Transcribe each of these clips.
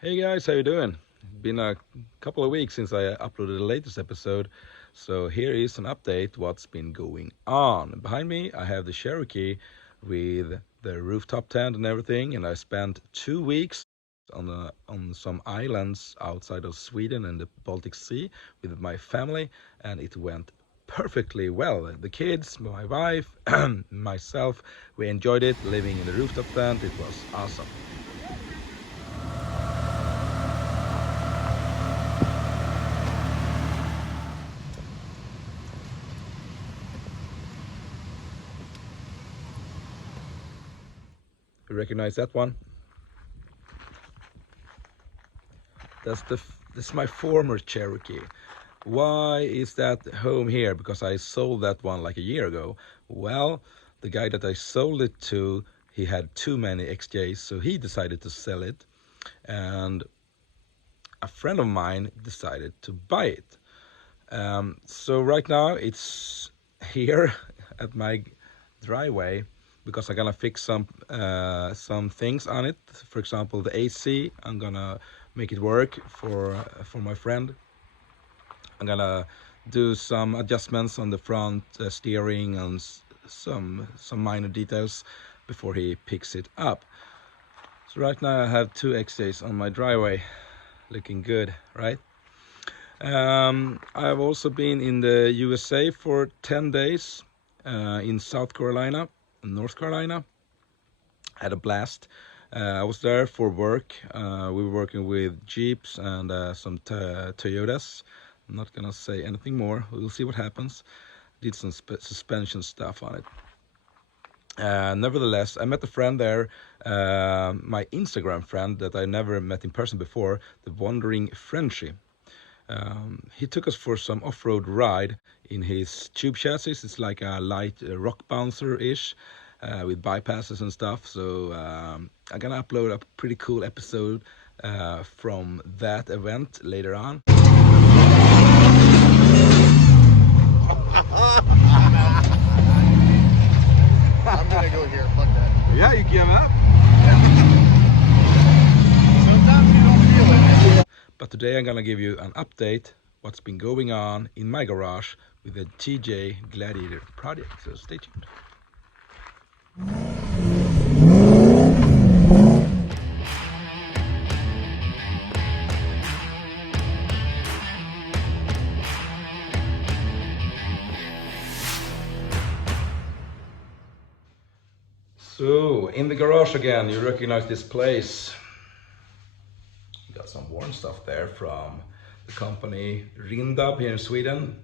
Hey guys, how you doing? Been a couple of weeks since I uploaded the latest episode, so here is an update what's been going on. Behind me, I have the Cherokee with the rooftop tent and everything, and I spent 2 weeks on some islands outside of Sweden and the Baltic Sea with my family, and it went perfectly well. The kids, my wife, myself, we enjoyed it living in the rooftop tent. It was awesome. You recognize that one? This is my former Cherokee. Why is that home here? Because I sold that one like a year ago. Well, the guy that I sold it to, he had too many XJs, so he decided to sell it. And a friend of mine decided to buy it. So right now it's here at my driveway because I'm gonna fix some things on it. For example, the AC. I'm gonna make it work for my friend. I'm gonna do some adjustments on the front steering and some minor details before he picks it up. So right now I have two XJs on my driveway, looking good, right? I've also been in the USA for 10 days, in South Carolina and North Carolina. Had a blast. I was there for work. We were working with Jeeps and some Toyotas. I'm not gonna say anything more. We'll see what happens. Did some suspension stuff on it. Nevertheless, I met a friend there, my Instagram friend that I never met in person before, the Wandering Frenchie. He took us for some off-road ride in his tube chassis. It's like a light rock bouncer-ish with bypasses and stuff. So I'm gonna upload a pretty cool episode from that event later on. I'm gonna go here. Fuck that. Yeah, you give up? Sometimes you don't feel it. But today I'm gonna give you an update what's been going on in my garage with the TJ Gladiator project. So stay tuned. So, in the garage again, you recognize this place. Got some worn stuff there from the company Rindab here in Sweden.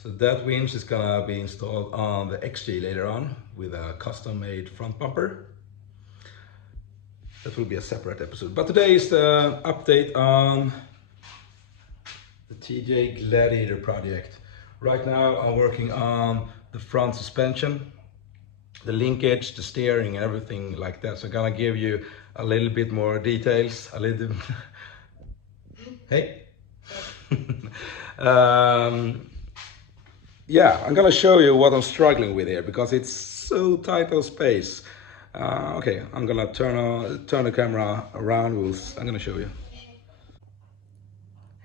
So that winch is gonna be installed on the XJ later on with a custom-made front bumper. That will be a separate episode. But today is the update on the TJ Gladiator project. Right now I'm working on the front suspension, the linkage, the steering, and everything like that. So I'm gonna give you a little bit more details, a little hey. Yeah, I'm gonna show you what I'm struggling with here because it's so tight of space. Okay, I'm gonna turn the camera around. I'm gonna show you.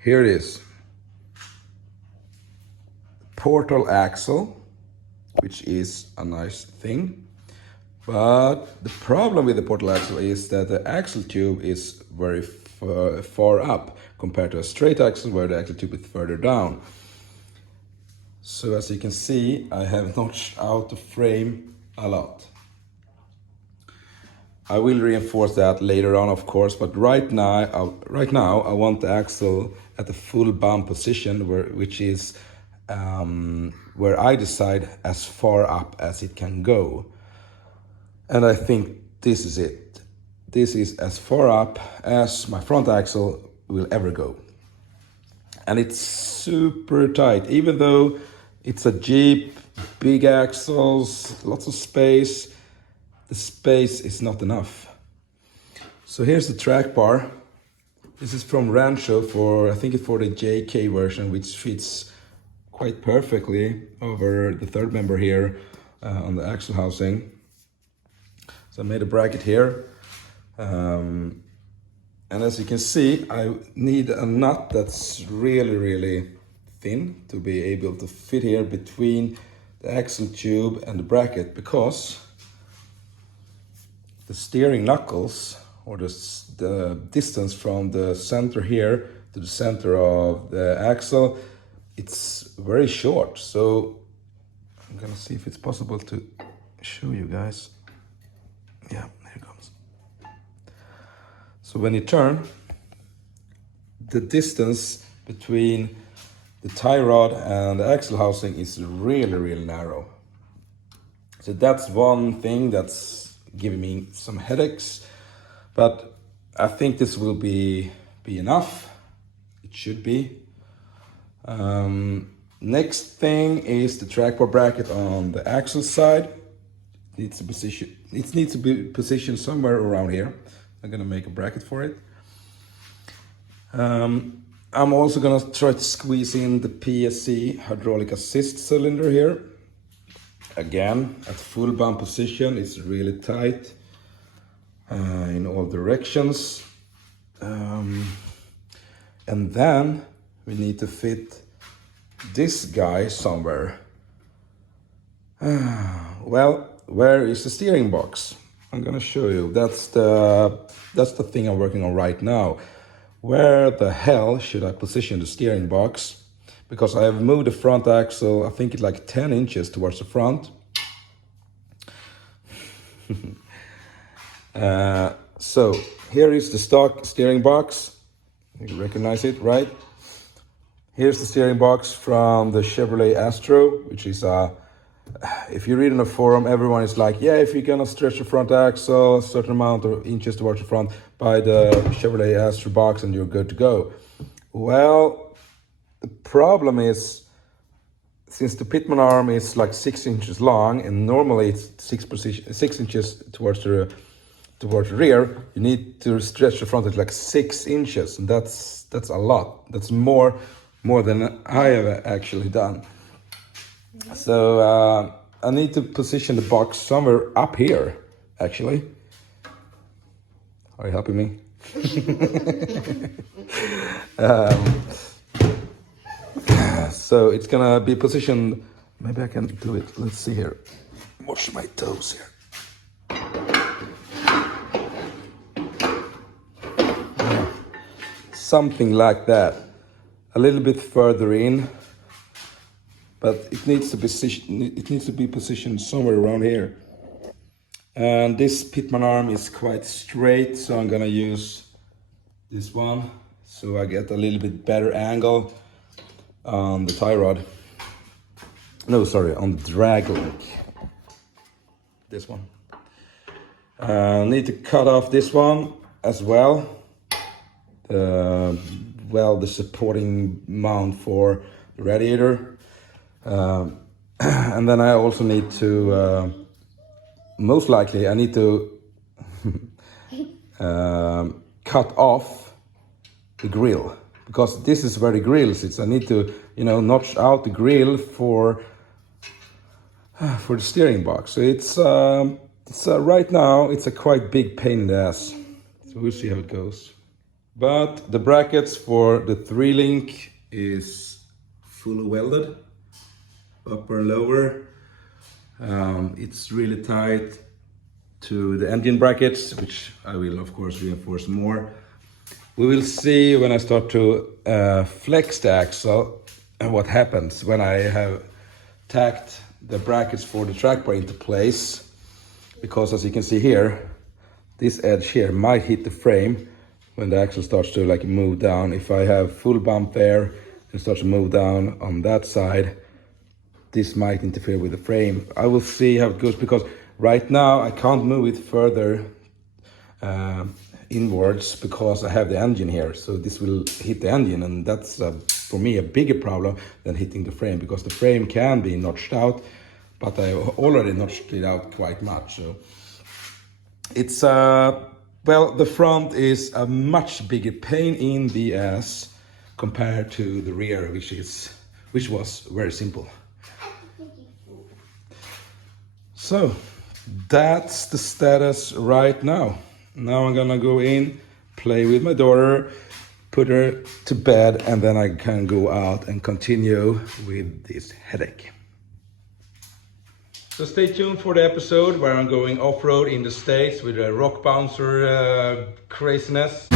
Here it is. Portal axle, which is a nice thing. But the problem with the portal axle is that the axle tube is very far up compared to a straight axle where the axle tube is further down. So as you can see, I have notched out the frame a lot. I will reinforce that later on, of course, but right now I want the axle at the full bump position, which is where I decide as far up as it can go. And I think this is it. This is as far up as my front axle will ever go. And it's super tight, even though it's a Jeep, big axles, lots of space. The space is not enough. So here's the track bar. This is from Rancho I think it's for the JK version, which fits quite perfectly over the third member here on the axle housing. So I made a bracket here. And And as you can see, I need a nut that's really thin to be able to fit here between the axle tube and the bracket, because the steering knuckles, or the distance from the center here to the center of the axle, it's very short. So I'm gonna see if it's possible to show you guys. Yeah, here it comes. So when you turn, the distance between the tie rod and the axle housing is really narrow. So that's one thing that's giving me some headaches, but I think this will be enough. It should be. Next thing is the track bar bracket on the axle side. It needs to be positioned somewhere around here. I'm gonna make a bracket for it. I'm also gonna try to squeeze in the PSC hydraulic assist cylinder here. Again, at full bump position, it's really tight in all directions. And then we need to fit this guy somewhere. Well, where is the steering box? I'm gonna show you. That's the thing I'm working on right now. Where the hell should I position the steering box? Because I have moved the front axle, I think it's like 10 inches towards the front. So here is the stock steering box. You recognize it, right? Here's the steering box from the Chevrolet Astro, which is if you read in a forum, everyone is like, yeah, if you're gonna stretch the front axle a certain amount of inches towards the front, buy the Chevrolet Astro box and you're good to go. Well, the problem is, since the pitman arm is like 6 inches long and normally it's 6 inches towards the rear, you need to stretch the front at like 6 inches, and that's a lot. That's more than I have actually done. So I need to position the box somewhere up here, actually. Are you helping me? So it's gonna be positioned, maybe I can do it, let's see here. Wash my toes here. Something like that. A little bit further in. But it needs to be positioned somewhere around here. And this pitman arm is quite straight, so I'm gonna use this one so I get a little bit better angle on the tie rod. No, sorry, on the drag link. This one. Need to cut off this one as well. The supporting mount for the radiator. And then I also need to, most likely I need to cut off the grill, because this is where the grill sits. I need to, notch out the grill for the steering box. So it's right now it's a quite big pain in the ass. So we'll see how it goes. But the brackets for the 3-link is fully welded, upper and lower. It's really tight to the engine brackets, which I will of course reinforce more. We will see when I start to flex the axle and what happens when I have tacked the brackets for the track bar into place. Because as you can see here, this edge here might hit the frame when the axle starts to move down. If I have full bump there and starts to move down on that side, this might interfere with the frame. I will see how it goes, because right now I can't move it further inwards because I have the engine here. So this will hit the engine, and that's for me a bigger problem than hitting the frame, because the frame can be notched out, but I already notched it out quite much. So it's the front is a much bigger pain in the ass compared to the rear, which was very simple. So that's the status right now. Now I'm gonna go in play with my daughter, put her to bed, and then I can go out and continue with this headache. So stay tuned for the episode where I'm going off-road in the States with a rock bouncer craziness.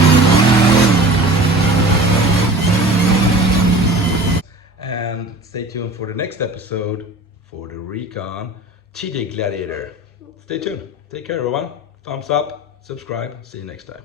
And stay tuned for the next episode for the Recon TJ Gladiator. Stay tuned. Take care, everyone. Thumbs up, subscribe. See you next time.